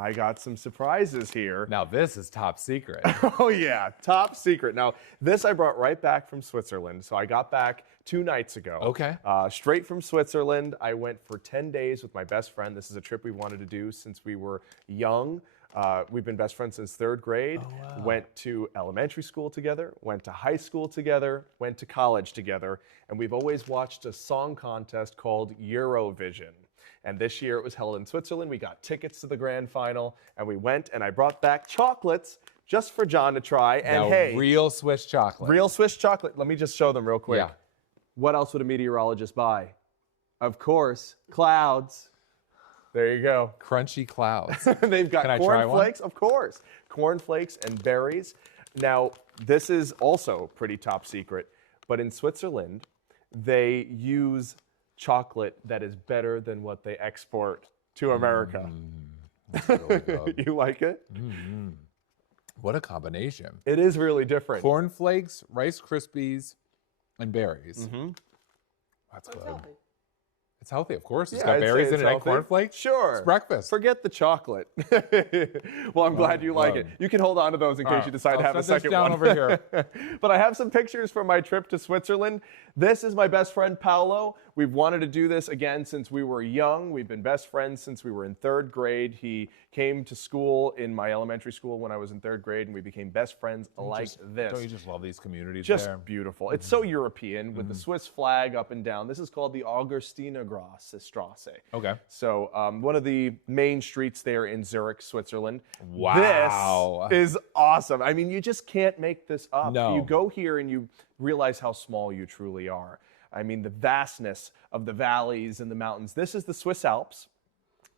I got some surprises here. Now this is top secret. Oh yeah, top secret. Now this I brought right back from Switzerland. So I got back 2 nights ago. Okay. Straight from Switzerland. I went for 10 days with my best friend. This is a trip we wanted to do since we were young. We've been best friends since 3rd grade. Oh, wow. Went to elementary school together, went to high school together, went to college together, and we've always watched a song contest called Eurovision. And this year it was held in Switzerland. We got tickets to the grand final, and we went, and I brought back chocolates just for John to try. And now, hey, real Swiss chocolate. real Swiss chocolate. Let me just show them real quick. Yeah. What else would a meteorologist buy? Of course, clouds. There you go. Crunchy clouds. They've got Can I try one? cornflakes, of course. Cornflakes and berries. Now, this is also pretty top secret, but in Switzerland, they use chocolate that is better than what they export to America. That's really good. You like it? What a combination. It is really different. Cornflakes, Rice Krispies, and berries. That's good. Healthy. It's healthy, of course. It's Yeah, got I'd say berries in it's it and healthy. cornflakes. Sure. It's breakfast. Forget the chocolate. Well, I'm glad you like it. You can hold on to those in case you decide to have a second down one. over here. But I have some pictures from my trip to Switzerland. This is my best friend, Paolo. We've wanted to do this again since we were young. We've been best friends since we were in 3rd grade. He came to school in my elementary school when I was in 3rd grade, and we became best friends like this. Don't you just love these communities Just there? beautiful. It's so European with the Swiss flag up and down. This is called the Augustinerstrasse. Okay. So one of the main streets there in Zurich, Switzerland. Wow. This is awesome. I mean, you just can't make this up. No. You go here and you realize how small you truly are. I mean, the vastness of the valleys and the mountains. This is the Swiss Alps,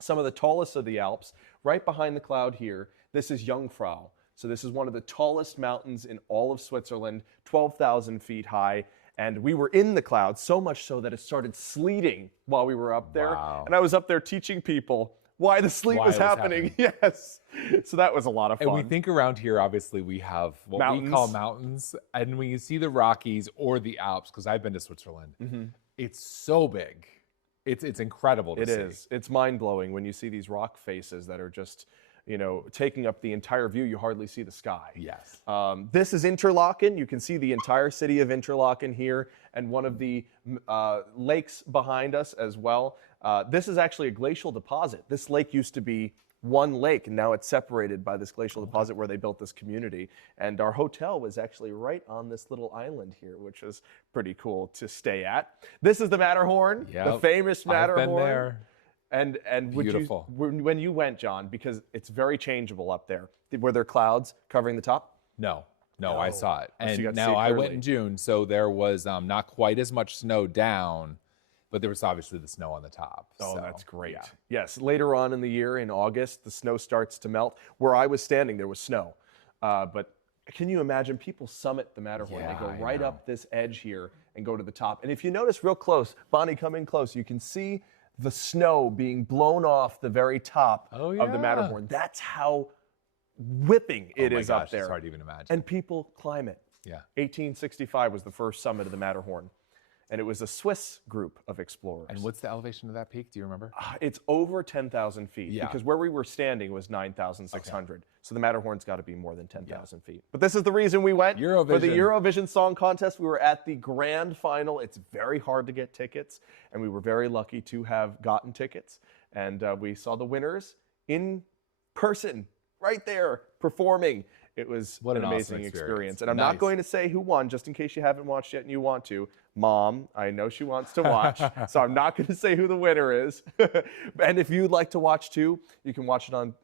some of the tallest of the Alps. Right behind the cloud here, this is Jungfrau. So this is one of the tallest mountains in all of Switzerland, 12,000 feet high. And we were in the clouds, so much so that it started sleeting while we were up there. Wow. And I was up there teaching people why the sleet was happening. Yes. So that was a lot of fun. And we think around here, obviously, we have what we call mountains. And when you see the Rockies or the Alps, because I've been to Switzerland, it's so big. It's incredible to see. It is. It's mind-blowing when you see these rock faces that are just, you know, taking up the entire view. You hardly see the sky. Yes. This is Interlaken. You can see the entire city of Interlaken here and one of the lakes behind us as well. This is actually a glacial deposit. This lake used to be one lake, and now it's separated by this glacial deposit where they built this community. And our hotel was actually right on this little island here, which is pretty cool to stay at. This is the Matterhorn, the famous Matterhorn. I've been there. And Beautiful. When you went, John, because it's very changeable up there, were there clouds covering the top? No, I saw it. So you got And to see now it I went clearly. in June, so there was not quite as much snow down, but there was obviously the snow on the top. Oh, so, that's great. yeah. Yes, later on in the year, in August, the snow starts to melt. Where I was standing, there was snow. But can you imagine people summit the Matterhorn? Yeah, They go I right know. up this edge here and go to the top. And if you notice real close, Bonnie, come in close, you can see the snow being blown off the very top of the yeah. Matterhorn. That's how whipping it Oh my is gosh, up there. It's hard to even imagine. And people climb it. Yeah. 1865 was the first summit of the Matterhorn. And it was a Swiss group of explorers. And what's the elevation of that peak? Do you remember? It's over 10,000 feet Yeah. because where we were standing was 9,600. So the Matterhorn's got to be more than 10,000 feet. But this is the reason we went for the Eurovision Song Contest. We were at the grand final. It's very hard to get tickets, and we were very lucky to have gotten tickets. And we saw the winners in person, right there, performing. It was What an an amazing awesome experience. experience. And I'm Nice. not going to say who won, just in case you haven't watched yet and you want to. Mom, I know she wants to watch, so I'm not going to say who the winner is. And if you'd like to watch too, you can watch it on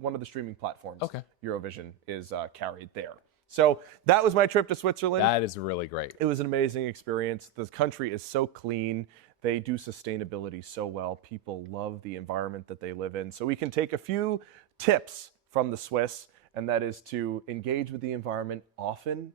one of the streaming platforms. Okay. Eurovision is carried there. So that was my trip to Switzerland. That is really great. It was an amazing experience. The country is so clean. They do sustainability so well. People love the environment that they live in. So we can take a few tips from the Swiss, and that is to engage with the environment often,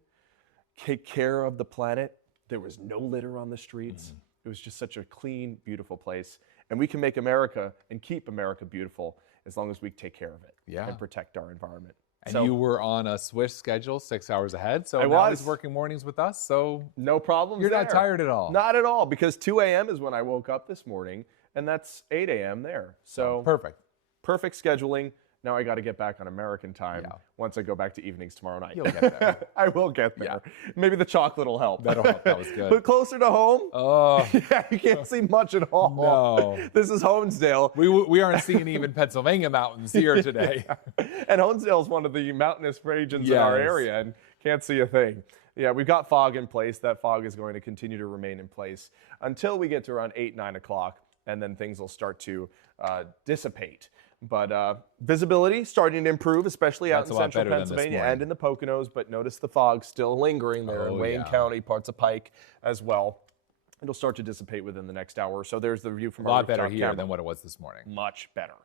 take care of the planet. There was no litter on the streets. It was just such a clean, beautiful place. And we can make America and keep America beautiful as long as we take care of it and protect our environment. And you were on a Swiss schedule 6 hours ahead. So I now was he's working mornings with us. So no problems. You're not tired at all. Not at all, because 2 a.m. is when I woke up this morning, and that's 8 a.m. there. So perfect. Perfect scheduling. Now I got to get back on American time once I go back to evenings tomorrow night. You'll get there. I will get there. Yeah. Maybe the chocolate will help. That'll help. That was good. But closer to home, oh, yeah, you can't see much at all. No. This is Honesdale. We aren't seeing even Pennsylvania mountains here today. And Honesdale is one of the mountainous regions in our area, and can't see a thing. Yeah, we've got fog in place. That fog is going to continue to remain in place until we get to around 8, 9 o'clock, and then things will start to dissipate. But visibility starting to improve, especially out in central Pennsylvania and in the Poconos. But notice the fog still lingering there in Wayne County, parts of Pike as well. It'll start to dissipate within the next hour or so. There's the view from our rooftop camera. A lot better here than what it was this morning. Much better.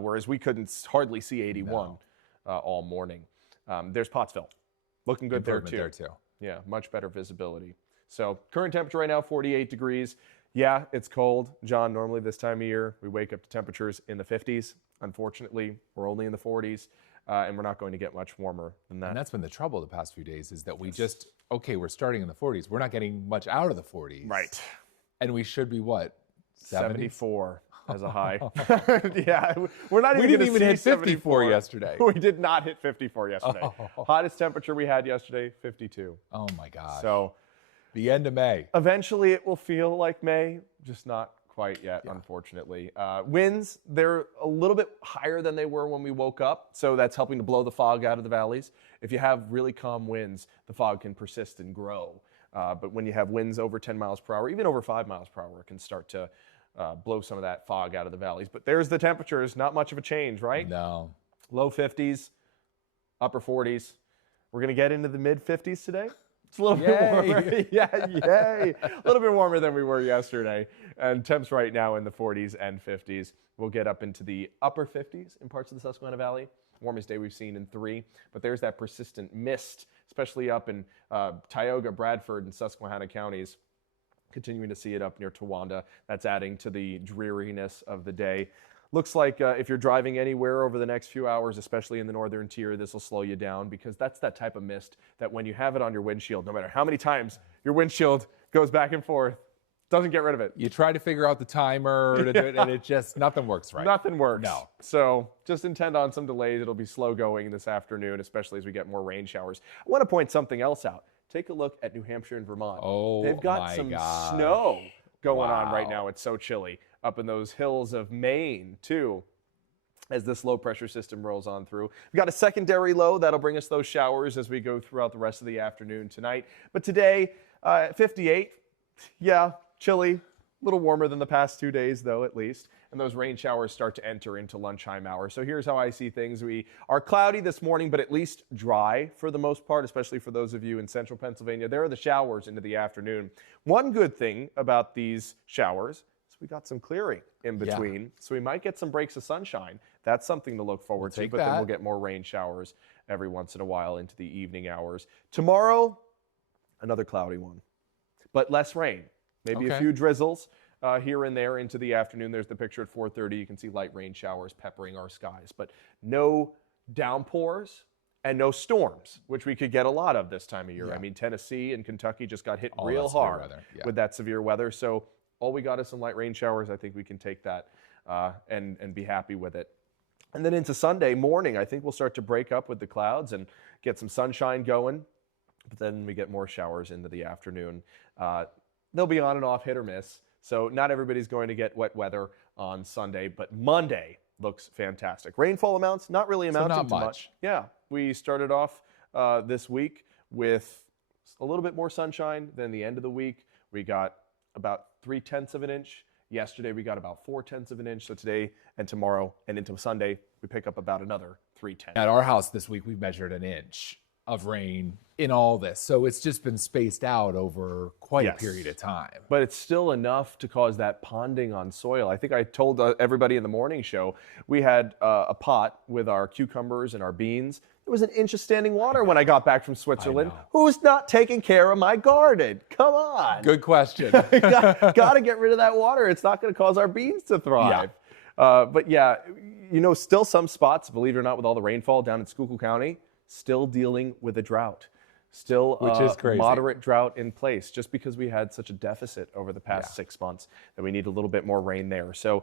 Whereas we couldn't hardly see 81 all morning. There's Pottsville. Looking good there too. Yeah, much better visibility. So current temperature right now, 48 degrees. Yeah, it's cold. John, normally this time of year, we wake up to temperatures in the 50s. Unfortunately, we're only in the 40s, and we're not going to get much warmer than that. And that's been the trouble the past few days, is that we just, we're starting in the 40s. We're not getting much out of the 40s. Right. And we should be what? 74 as a high. Yeah, we're not even We didn't even hit 54 yesterday. We did not hit 54 yesterday. Hottest temperature we had yesterday, 52. Oh my gosh. So the end of May. Eventually it will feel like May, just not quite yet, unfortunately. Winds, they're a little bit higher than they were when we woke up, so that's helping to blow the fog out of the valleys. If you have really calm winds, the fog can persist and grow. But when you have winds over 10 miles per hour, even over 5 miles per hour, it can start to blow some of that fog out of the valleys. But there's the temperatures, not much of a change, right? No. Low 50s, upper 40s. We're going to get into the mid 50s today. It's a little bit warmer. Yeah, yay. A little bit warmer than we were yesterday. And temps right now in the 40s and 50s. We'll get up into the upper 50s in parts of the Susquehanna Valley. Warmest day we've seen in 3. But there's that persistent mist, especially up in Tioga, Bradford, and Susquehanna counties. Continuing to see it up near Towanda. That's adding to the dreariness of the day. Looks like if you're driving anywhere over the next few hours, especially in the northern tier, this will slow you down, because that's that type of mist that when you have it on your windshield, no matter how many times your windshield goes back and forth, doesn't get rid of it. You try to figure out the timer to do it, and it just, nothing works right. Nothing works. No. So just intend on some delays. It'll be slow going this afternoon, especially as we get more rain showers. I want to point something else out. Take a look at New Hampshire and Vermont. Oh, they've got some snow going on right now. It's so chilly. Up in those hills of Maine, too, as this low pressure system rolls on through. We've got a secondary low that'll bring us those showers as we go throughout the rest of the afternoon tonight. But today, 58, yeah, chilly, a little warmer than the past 2 days, though, at least. And those rain showers start to enter into lunchtime hours. So here's how I see things. We are cloudy this morning, but at least dry for the most part, especially for those of you in central Pennsylvania. There are the showers into the afternoon. One good thing about these showers, we got some clearing in between, so we might get some breaks of sunshine. That's something to look forward to, but then we'll get more rain showers every once in a while into the evening hours. Tomorrow, another cloudy one, but less rain. Maybe a few drizzles here and there into the afternoon. There's the picture at 4:30. You can see light rain showers peppering our skies, but no downpours and no storms, which we could get a lot of this time of year. I mean, Tennessee and Kentucky just got hit real hard with that severe weather. So all we got is some light rain showers. I think we can take that and be happy with it. And then into Sunday morning, I think we'll start to break up with the clouds and get some sunshine going. But then we get more showers into the afternoon. They'll be on and off, hit or miss. So not everybody's going to get wet weather on Sunday, but Monday looks fantastic. Rainfall amounts, not really amounting to much. Yeah, we started off this week with a little bit more sunshine than the end of the week. We got about 0.3 of an inch. Yesterday we got about 0.4 of an inch. So today and tomorrow and into Sunday, we pick up about another 0.3. At our house this week, we measured an inch of rain in all this. So it's just been spaced out over quite a period of time. But it's still enough to cause that ponding on soil. I think I told everybody in the morning show, we had a pot with our cucumbers and our beans. There was an inch of standing water when I got back from Switzerland. Who's not taking care of my garden? Come on. Good question. Got to get rid of that water. It's not going to cause our beans to thrive. But yeah, you know, still some spots, believe it or not, with all the rainfall down in Schuylkill County, still dealing with a drought. Still Which is crazy. Moderate drought in place, just because we had such a deficit over the past 6 months that we need a little bit more rain there. So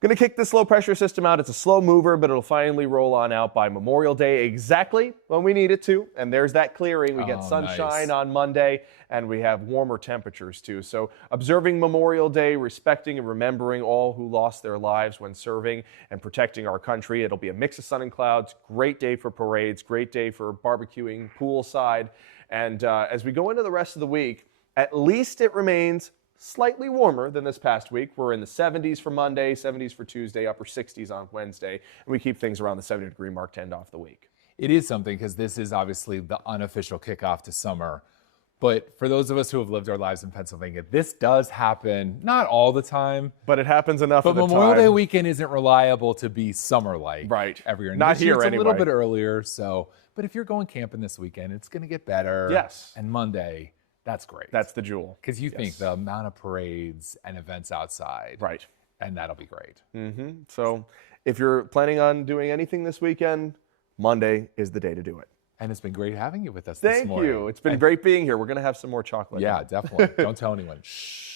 going to kick this low pressure system out. It's a slow mover, but it'll finally roll on out by Memorial Day exactly when we need it to. And there's that clearing. We get sunshine on Monday, and we have warmer temperatures too. So observing Memorial Day, respecting and remembering all who lost their lives when serving and protecting our country. It'll be a mix of sun and clouds. Great day for parades, great day for barbecuing, poolside. And as we go into the rest of the week, at least it remains slightly warmer than this past week. We're in the 70s for Monday, 70s for Tuesday, upper 60s on Wednesday, and we keep things around the 70-degree mark to end off the week. It is something, because this is obviously the unofficial kickoff to summer. But for those of us who have lived our lives in Pennsylvania, this does happen, not all the time. But it happens enough of the time. But Memorial Day weekend isn't reliable to be summer-like every year. Not here anyway. It's a little bit earlier, so. But if you're going camping this weekend, it's going to get better. Yes. And Monday, that's great. That's the jewel. Because you think the amount of parades and events outside. Right. And that'll be great. So if you're planning on doing anything this weekend, Monday is the day to do it. And it's been great having you with us this morning. Thank you. It's been great being here. We're going to have some more chocolate. Yeah, definitely. Don't tell anyone. Shh.